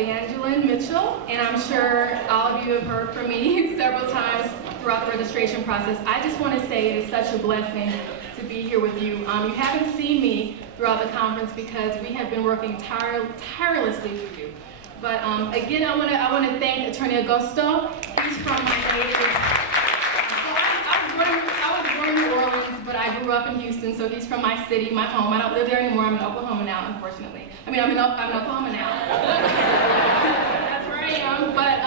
Evangeline Mitchell, and I'm sure all of you have heard from me several times throughout the registration process. I just want to say it is such a blessing to be here with you. You haven't seen me throughout the conference because we have been working tirelessly for you. But again, I want to thank Attorney Augusto. He's from my neighbors. I was born in New Orleans, but I grew up in Houston, so he's from my city, my home. I don't live there anymore. I'm in Oklahoma now, unfortunately. I mean, I'm in Oklahoma now. That's where I am. But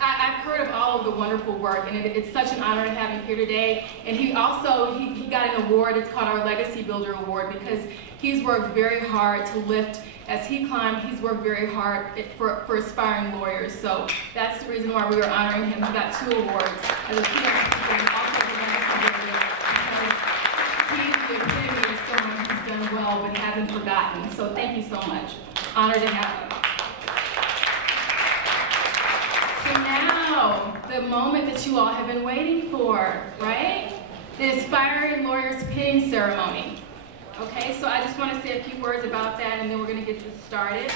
I've heard of all of the wonderful work, and it's such an honor to have him here today. And he also he got an award. It's called our Legacy Builder Award because he's worked very hard to lift. As he climbed, he's worked very hard for aspiring lawyers. So that's the reason why we are honoring him. He got 2 awards as a keynote speaker and also as a legacy builder because he's the epitome of someone who's done well but hasn't forgotten. So thank you so much. Honored to have you. So now, the moment that you all have been waiting for, right? The Aspiring Lawyers Pinning Ceremony. Okay, so I just want to say a few words about that, and then we're going to get this started.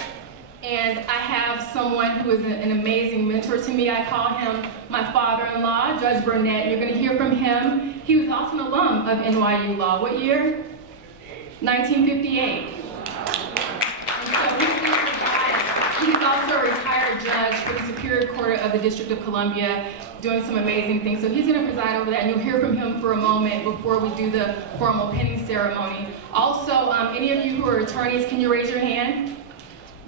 And I have someone who is an amazing mentor to me. I call him my father-in-law, Judge Burnett. You're going to hear from him. He was also an alum of NYU Law. What year? 1958. He's also a retired judge for the Superior Court of the District of Columbia, doing some amazing things. So he's going to preside over that, and you'll hear from him for a moment before we do the formal pinning ceremony. Also, any of you who are attorneys, can you raise your hand?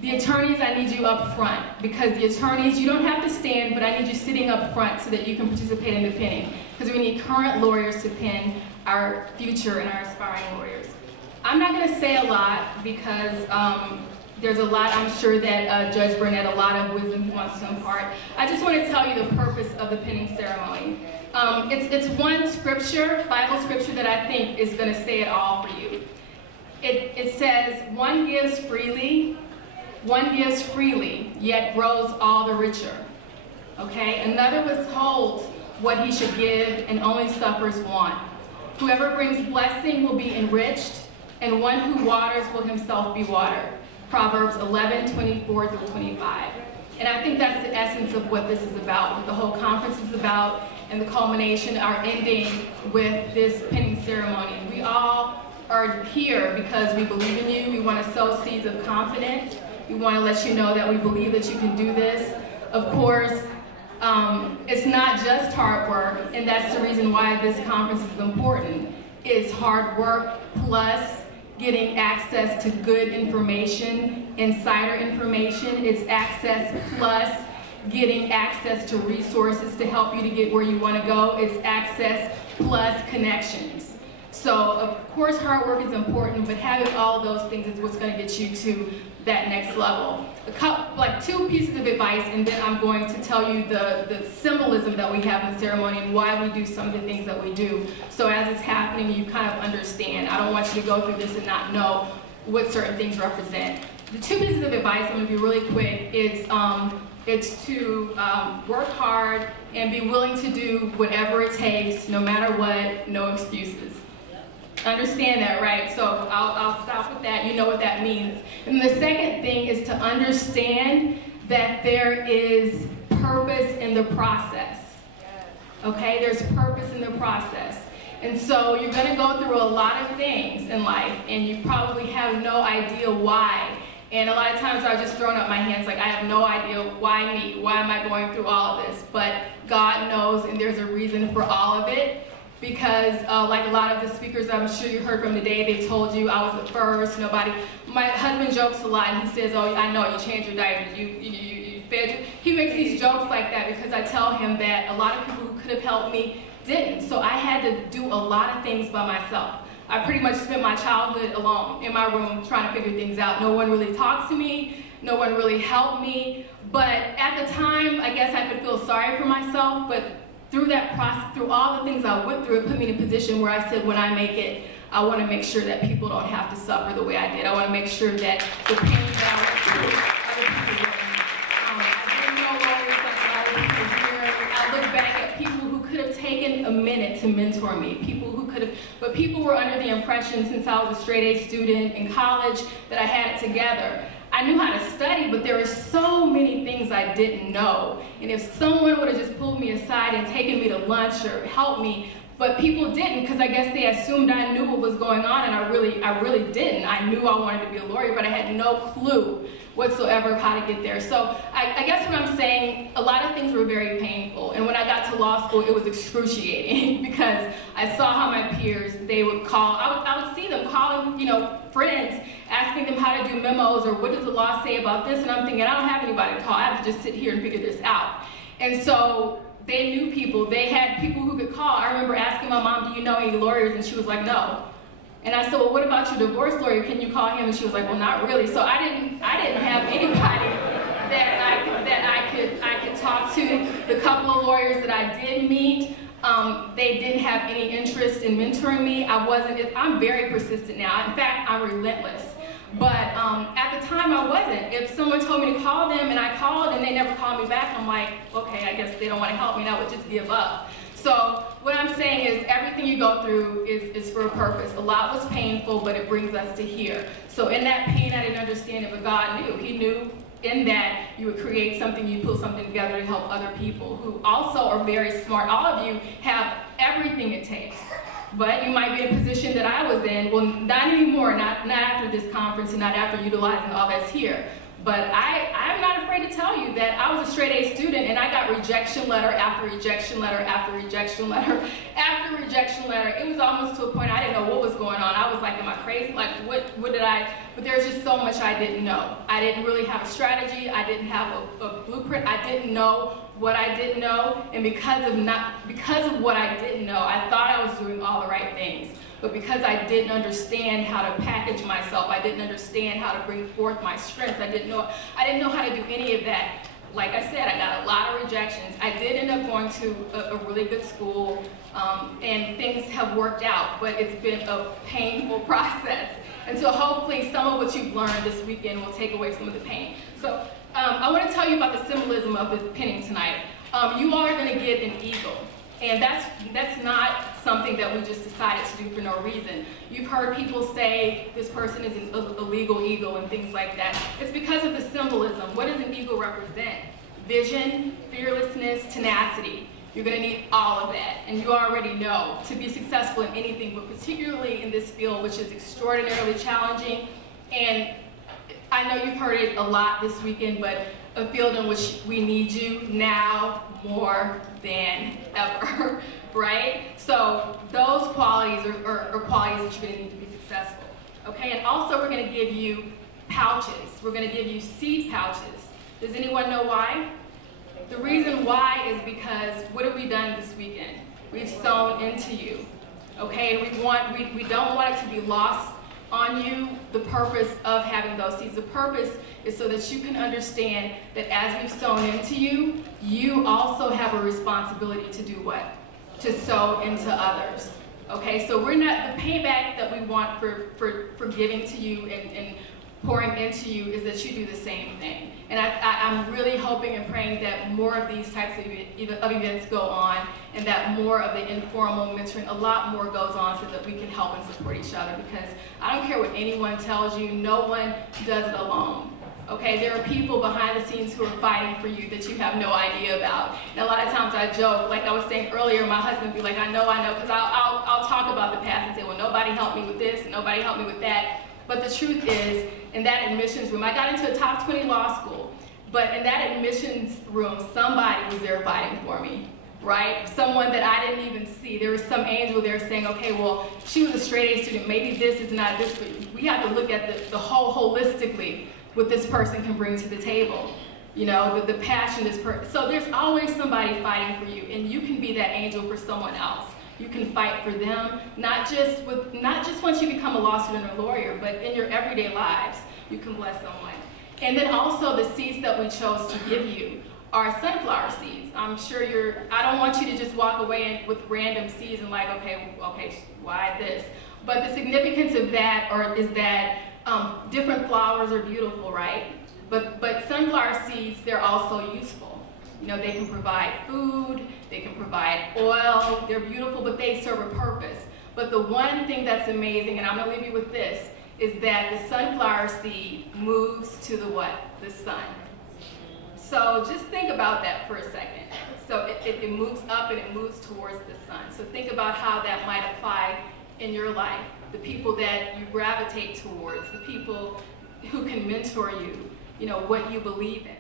The attorneys, I need you up front, because the attorneys, you don't have to stand, but I need you sitting up front so that you can participate in the pinning, because we need current lawyers to pin our future and our aspiring lawyers. I'm not going to say a lot because there's a lot, I'm sure, that Judge Burnett, a lot of wisdom he wants to impart. I just want to tell you the purpose of the pinning ceremony. It's one scripture, Bible scripture, that I think is going to say it all for you. It says, one gives freely, yet grows all the richer. Okay? Another withholds what he should give and only suffers want. Whoever brings blessing will be enriched, and one who waters will himself be watered. Proverbs 11:24-25. And I think that's the essence of what this is about, what the whole conference is about, and the culmination, our ending with this pinning ceremony. We all are here because we believe in you. We want to sow seeds of confidence. We want to let you know that we believe that you can do this. Of course, it's not just hard work, and that's the reason why this conference is important. It's hard work plus getting access to good information, insider information. It's access plus getting access to resources to help you to get where you want to go. It's access plus connections. So, of course, hard work is important, but having all of those things is what's going to get you to that next level. Like 2 pieces of advice, and then I'm going to tell you the symbolism that we have in the ceremony and why we do some of the things that we do. So as it's happening, you kind of understand. I don't want you to go through this and not know what certain things represent. The 2 pieces of advice, I'm going to be really quick, it's to work hard and be willing to do whatever it takes, no matter what, no excuses. Understand that, right? So I'll stop with that. You know what that means. And the second thing is to understand that there is purpose in the process. Okay? There's purpose in the process. And so you're going to go through a lot of things in life, and you probably have no idea why. And a lot of times I've just thrown up my hands like, I have no idea why me? Why am I going through all of this? But God knows, and there's a reason for all of it. Because like a lot of the speakers I'm sure you heard from today, they told you I was the first, nobody. My husband jokes a lot, and he says, oh, I know, you changed your diapers, you fed you. He makes these jokes like that because I tell him that a lot of people who could have helped me didn't. So I had to do a lot of things by myself. I pretty much spent my childhood alone in my room trying to figure things out. No one really talked to me, no one really helped me. But at the time, I guess I could feel sorry for myself, but through that process, through all the things I went through, it put me in a position where I said, when I make it, I want to make sure that people don't have to suffer the way I did. I want to make sure that the pain that I went through, other people wouldn't. I didn't know lawyers like a lot of people here. I look back at people who could have taken a minute to mentor me, people who could have, but people were under the impression since I was a straight A student in college that I had it together. I I knew how to study, but there were so many things I didn't know. And if someone would have just pulled me aside and taken me to lunch or helped me, but people didn't, because I guess they assumed I knew what was going on, and I really didn't. I knew I wanted to be a lawyer, but I had no clue whatsoever of how to get there. So I guess what I'm saying, a lot of things were very painful. And when I got to law school, it was excruciating because I saw how my peers, they would call, I would see them calling, friends, asking them how to do memos or what does the law say about this, and I'm thinking, I don't have anybody to call. I have to just sit here and figure this out. And so they knew people. They had people who could call. I remember asking my mom, do you know any lawyers? And she was like, no. And I said, well, what about your divorce lawyer? Can you call him? And she was like, well, not really. So I didn't have anybody that I could talk to. The couple of lawyers that I did meet, they didn't have any interest in mentoring me. I'm very persistent now. In fact, I'm relentless. But at the time, I wasn't. If someone told me to call them and I called and they never called me back, I'm like, okay, I guess they don't want to help me, and I would just give up. So what I'm saying is everything you go through is for a purpose. A lot was painful, but it brings us to here. So in that pain, I didn't understand it, but God knew. He knew in that you would create something, you put something together to help other people who also are very smart. All of you have everything it takes. But you might be in a position that I was in, well, not anymore, not after this conference and not after utilizing all that's here. But I'm not afraid to tell you that I was a straight A student and I got rejection letter after rejection letter after rejection letter after rejection letter. It was almost to a point I didn't know what was going on. I was like, am I crazy? Like, what did I, but there's just so much I didn't know. I didn't really have a strategy. I didn't have a blueprint. I didn't know what I didn't know. And because of what I didn't know, I thought I was doing all the right things. But because I didn't understand how to package myself, I didn't understand how to bring forth my strengths, I didn't know how to do any of that. Like I said, I got a lot of rejections. I did end up going to a really good school, and things have worked out, but it's been a painful process. And so hopefully some of what you've learned this weekend will take away some of the pain. So I want to tell you about the symbolism of the pinning tonight. You all are going to get an eagle. And that's not something that we just decided to do for no reason. You've heard people say this person is a legal eagle and things like that. It's because of the symbolism. What does an eagle represent? Vision, fearlessness, tenacity. You're going to need all of that. And you already know to be successful in anything, but particularly in this field, which is extraordinarily challenging. And I know you've heard it a lot this weekend, but a field in which we need you now more than ever, right? So those qualities are qualities that you're going to need to be successful, okay? And also we're going to give you pouches. We're going to give you seed pouches. Does anyone know why? The reason why is because what have we done this weekend? We've sown into you, okay? And we don't want it to be lost on you, the purpose of having those seeds. The purpose is so that you can understand that as we've sown into you, you also have a responsibility to do what? To sow into others. Okay, so we're not, the payback that we want for giving to you and pouring into you is that you do the same thing. And I'm really hoping and praying that more of these types of events go on, and that more of the informal mentoring, a lot more goes on so that we can help and support each other, because I don't care what anyone tells you, no one does it alone. Okay, there are people behind the scenes who are fighting for you that you have no idea about. And a lot of times I joke, like I was saying earlier, my husband would be like, I know, because I'll talk about the past and say, well, nobody helped me with this and nobody helped me with that. But the truth is, in that admissions room, I got into a top 20 law school, but in that admissions room, somebody was there fighting for me, right? Someone that I didn't even see. There was some angel there saying, okay, well, she was a straight A student, maybe this is not this, but we have to look at the whole holistically, what this person can bring to the table, you know, the passion this person. So there's always somebody fighting for you, and you can be that angel for someone else. You can fight for them, not just once you become a law student or lawyer, but in your everyday lives, you can bless someone. And then also the seeds that we chose to give you are sunflower seeds. I'm sure I don't want you to just walk away with random seeds and like, okay, why this? But the significance of that is that different flowers are beautiful, right? But sunflower seeds, they're also useful. You know, they can provide food, they can provide oil, they're beautiful, but they serve a purpose. But the one thing that's amazing, and I'm gonna leave you with this, is that the sunflower seed moves to the what? The sun. So just think about that for a second. So it moves up and it moves towards the sun. So think about how that might apply in your life. The people that you gravitate towards, the people who can mentor you, what you believe in.